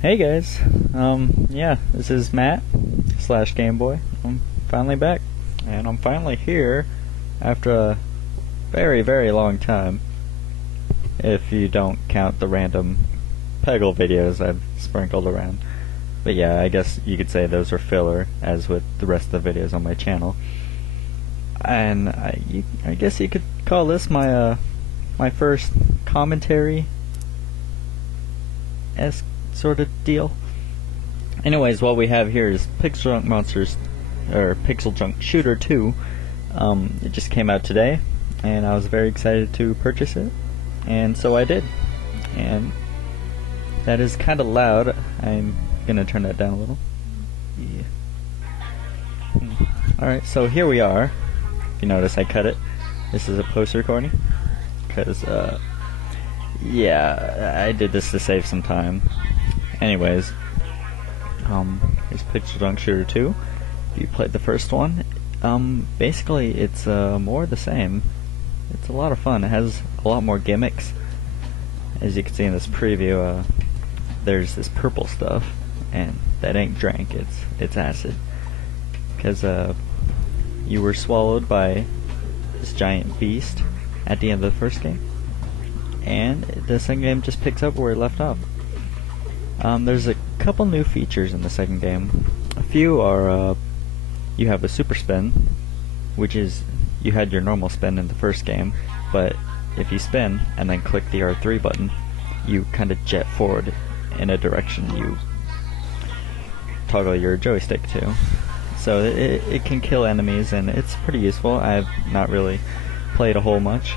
Hey guys, yeah, this is Matt slash Gameboy. I'm finally back, and I'm finally here after a very, very long time. If you don't count the random Peggle videos I've sprinkled around. But yeah, I guess you could say those are filler, as with the rest of the videos on my channel. And I guess you could call this my my first commentary-esque sort of deal. Anyways, what we have here is Pixeljunk Monsters, or Pixeljunk Shooter 2. It just came out today, and I was very excited to purchase it, and so I did. And that is kind of loud. I'm gonna turn that down a little. Yeah. Alright, so here we are. If you notice, I cut it. This is a post recording, because yeah, I did this to save some time. Anyways, here's Pixeljunk Shooter 2. If you played the first one, basically it's more the same. It's a lot of fun. It has a lot more gimmicks. As you can see in this preview, there's this purple stuff, and that ain't drink, it's acid. Because you were swallowed by this giant beast at the end of the first game, and the second game just picks up where it left off. There's a couple new features in the second game. A few are, you have a super spin, which is, you had your normal spin in the first game, but if you spin and then click the R3 button, you kind of jet forward in a direction you toggle your joystick to. So it can kill enemies, and it's pretty useful. I've not really played a whole much.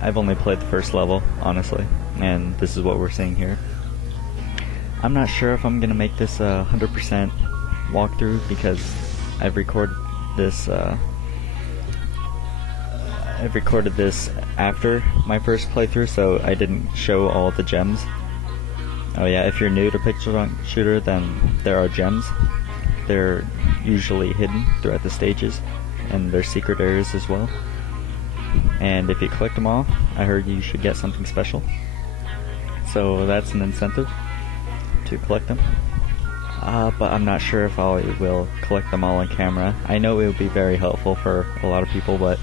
I've only played the first level, honestly, and this is what we're seeing here. I'm not sure if I'm gonna make this a 100% walkthrough, because I've recorded this after my first playthrough, so I didn't show all the gems. Oh yeah, if you're new to Pixeljunk Shooter, then there are gems. They're usually hidden throughout the stages, and there's secret areas as well. And if you collect them all, I heard you should get something special. So that's an incentive to collect them. But I'm not sure if I will collect them all on camera. I know it would be very helpful for a lot of people, but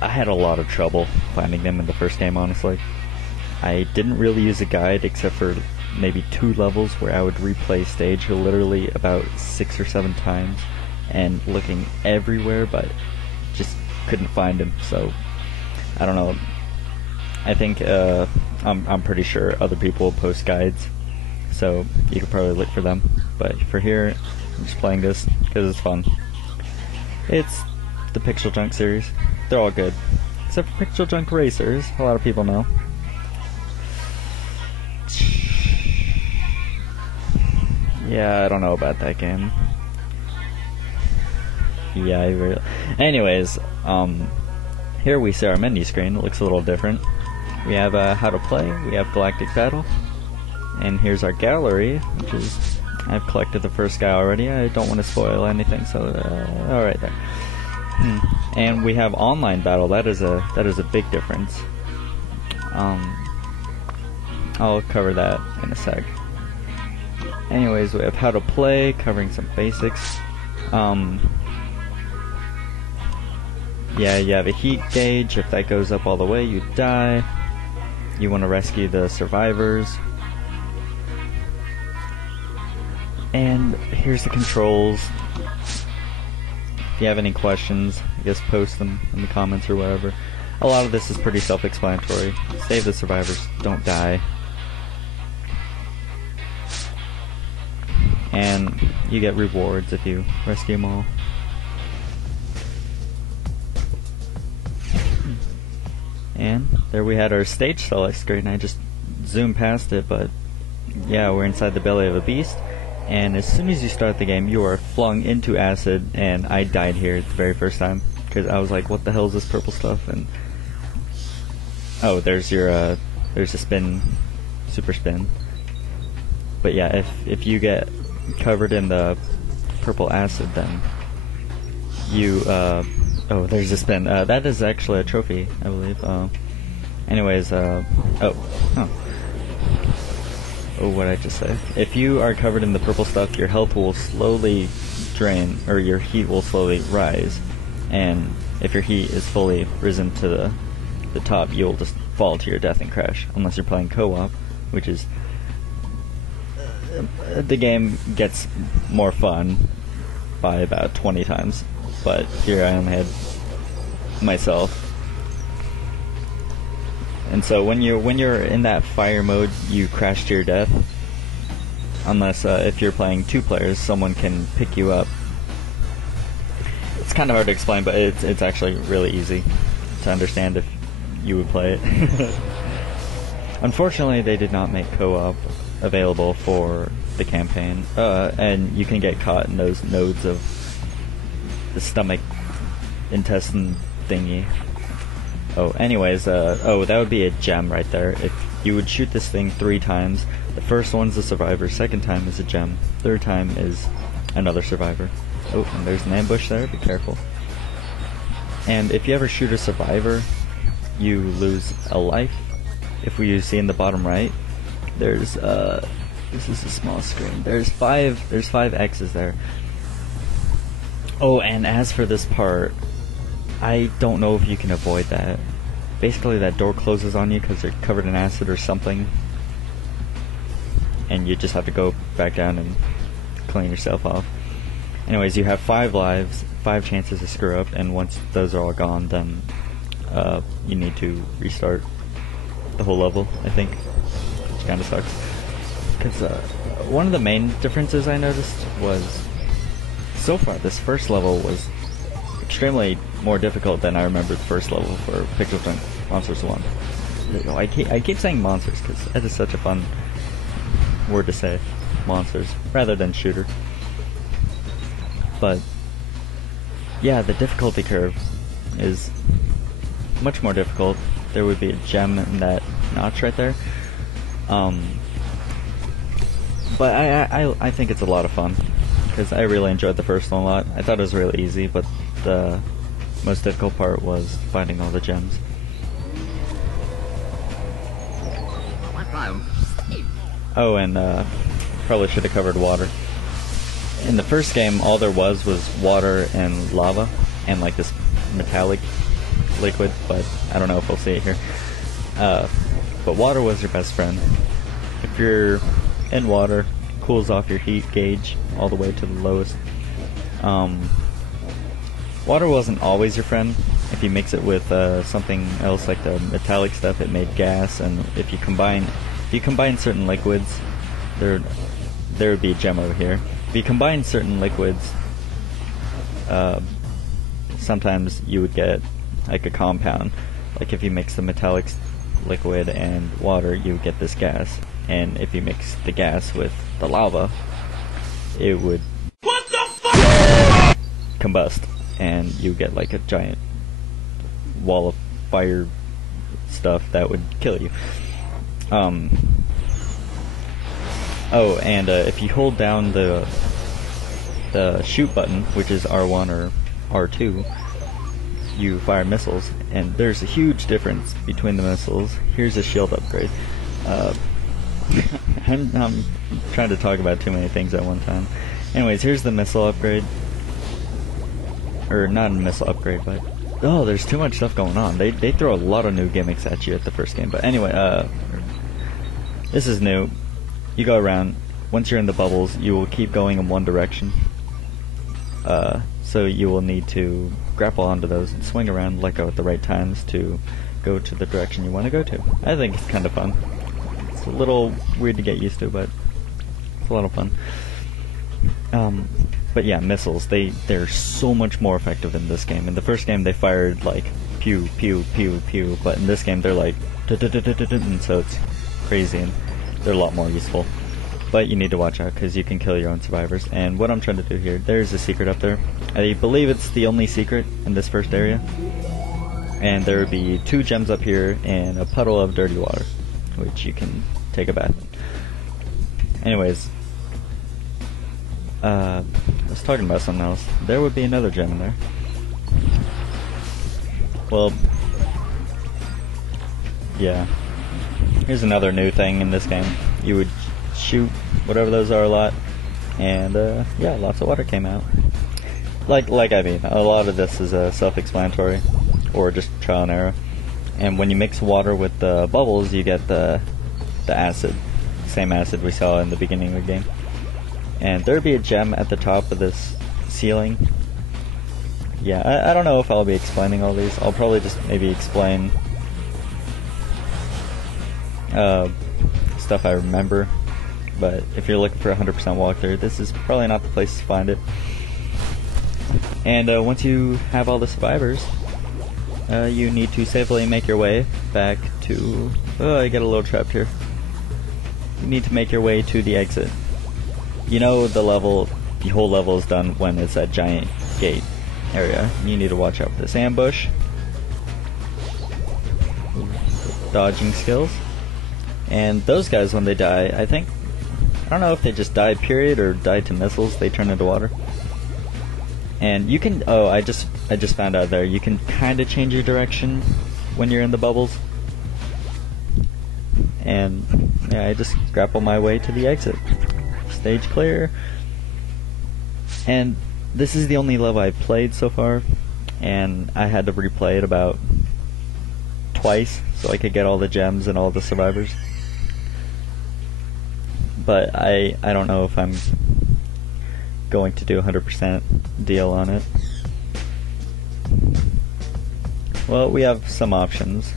I had a lot of trouble finding them in the first game, honestly. I didn't really use a guide except for maybe 2 levels where I would replay stage literally about 6 or 7 times and looking everywhere, but just couldn't find him. So I don't know. I think I'm pretty sure other people will post guides, so you could probably look for them. But for here, I'm just playing this because it's fun. It's the Pixeljunk series. They're all good, except for Pixeljunk Racers. A lot of people know. Yeah, I don't know about that game. Yeah, anyways, here we see our menu screen. It looks a little different. We have how to play, we have Galactic Battle, and here's our gallery, which is, I've collected the first guy already. I don't want to spoil anything, so alright there. And we have online battle. That is a big difference. I'll cover that in a sec. Anyways, we have how to play, covering some basics. Yeah, you have a heat gauge. If that goes up all the way, you die. You want to rescue the survivors. And here's the controls. If you have any questions, I guess post them in the comments or whatever. A lot of this is pretty self-explanatory. Save the survivors, don't die. And you get rewards if you rescue them all. And there we had our stage select screen. I just zoomed past it, but yeah, we're inside the belly of a beast. And as soon as you start the game, you are flung into acid, and I died here the very first time because I was like, "What the hell is this purple stuff?" And oh, there's your there's a spin, super spin. But yeah, if you get covered in the purple acid, then you oh, there's a spin. That is actually a trophy, I believe. Anyways, oh, huh. Oh, what did I just say? If you are covered in the purple stuff, your health will slowly drain, or your heat will slowly rise. And if your heat is fully risen to the top, you'll just fall to your death and crash. Unless you're playing co-op, which is... the game gets more fun by about 20 times. But here I am ahead myself. And so when you're in that fire mode, you crash to your death. Unless if you're playing 2 players, someone can pick you up. It's kind of hard to explain, but it's actually really easy to understand if you would play it. Unfortunately, they did not make co-op available for the campaign, and you can get caught in those nodes of the stomach intestine thingy. Oh, anyways, oh, that would be a gem right there. If you would shoot this thing 3 times, the first one's a survivor, second time is a gem, third time is another survivor. Oh, and there's an ambush there, be careful. And if you ever shoot a survivor, you lose a life. If you see in the bottom right, there's, this is a small screen, there's 5 X's there. Oh, and as for this part, I don't know if you can avoid that. Basically, that door closes on you because you're covered in acid or something, and you just have to go back down and clean yourself off. Anyways, you have 5 lives, 5 chances to screw up, and once those are all gone, then you need to restart the whole level, I think, which kind of sucks. Because one of the main differences I noticed was, so far, this first level was extremely more difficult than I remember the first level for Pixeljunk Monsters 1. I keep saying monsters because that is such a fun word to say, monsters, rather than shooter. But yeah, the difficulty curve is much more difficult. There would be a gem in that notch right there. But I think it's a lot of fun because I really enjoyed the first one a lot. I thought it was really easy, but the most difficult part was finding all the gems. Oh, and probably should have covered water. In the first game, all there was water and lava, and like this metallic liquid, but I don't know if we'll see it here. But water was your best friend. If you're in water, it cools off your heat gauge all the way to the lowest. Water wasn't always your friend. If you mix it with something else like the metallic stuff, it made gas, and if you combine certain liquids, there would be a gem over here. If you combine certain liquids, sometimes you would get like a compound. Like if you mix the metallic liquid and water, you would get this gas. And if you mix the gas with the lava, it would combust, and you get like a giant wall of fire stuff that would kill you. Oh, and if you hold down the shoot button, which is R1 or R2, you fire missiles, and there's a huge difference between the missiles. Here's a shield upgrade. I'm trying to talk about too many things at one time. Anyways, here's the missile upgrade. Or not a missile upgrade, but oh, there's too much stuff going on. They throw a lot of new gimmicks at you at the first game. But anyway, this is new. You go around. Once you're in the bubbles, you will keep going in one direction. So you will need to grapple onto those and swing around, let go at the right times to go to the direction you want to go to. I think it's kind of fun. It's a little weird to get used to, but it's a lot of fun. But yeah, missiles, they're so much more effective in this game. In the first game they fired like pew, pew, pew, pew, but in this game they're like and so it's crazy, and they're a lot more useful. But you need to watch out because you can kill your own survivors. And what I'm trying to do here, there's a secret up there. I believe it's the only secret in this first area. And there would be 2 gems up here and a puddle of dirty water, which you can take a bath in. Anyways, I was talking about something else. There would be another gem in there. Well, yeah. Here's another new thing in this game. You would shoot whatever those are a lot, and yeah, lots of water came out. Like I mean, a lot of this is self-explanatory, or just trial and error. And when you mix water with the bubbles, you get the acid, same acid we saw in the beginning of the game. And there'd be a gem at the top of this ceiling. Yeah, I don't know if I'll be explaining all these. I'll probably just maybe explain stuff I remember. But if you're looking for a 100% walkthrough, this is probably not the place to find it. And once you have all the survivors, you need to safely make your way back to... Oh, I get a little trapped here. You need to make your way to the exit. You know the whole level is done when it's that giant gate area. You need to watch out for this ambush. Dodging skills. And those guys, when they die, I don't know if they just die period or die to missiles, they turn into water. And you can, oh, I just found out there, you can kind of change your direction when you're in the bubbles. And yeah, I just grapple my way to the exit. Stage clear. And this is the only level I've played so far, and I had to replay it about twice so I could get all the gems and all the survivors. But I don't know if I'm going to do a 100% deal on it. Well, we have some options.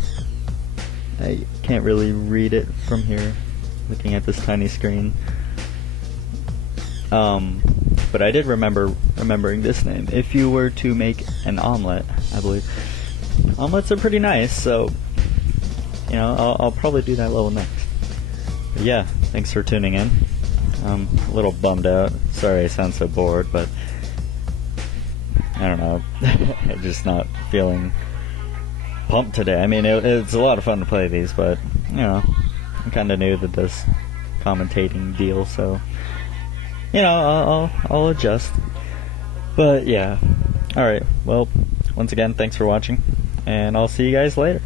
I can't really read it from here, looking at this tiny screen. But I did remembering this name. If you were to make an omelet, I believe. Omelets are pretty nice, so you know, I'll probably do that level next. But yeah, thanks for tuning in. I'm a little bummed out. Sorry I sound so bored, but I don't know. I'm just not feeling pumped today. I mean, it's a lot of fun to play these, but you know, I'm kind of new to this commentating deal, so you know, I'll adjust. But yeah, all right. Well, once again, thanks for watching, and I'll see you guys later.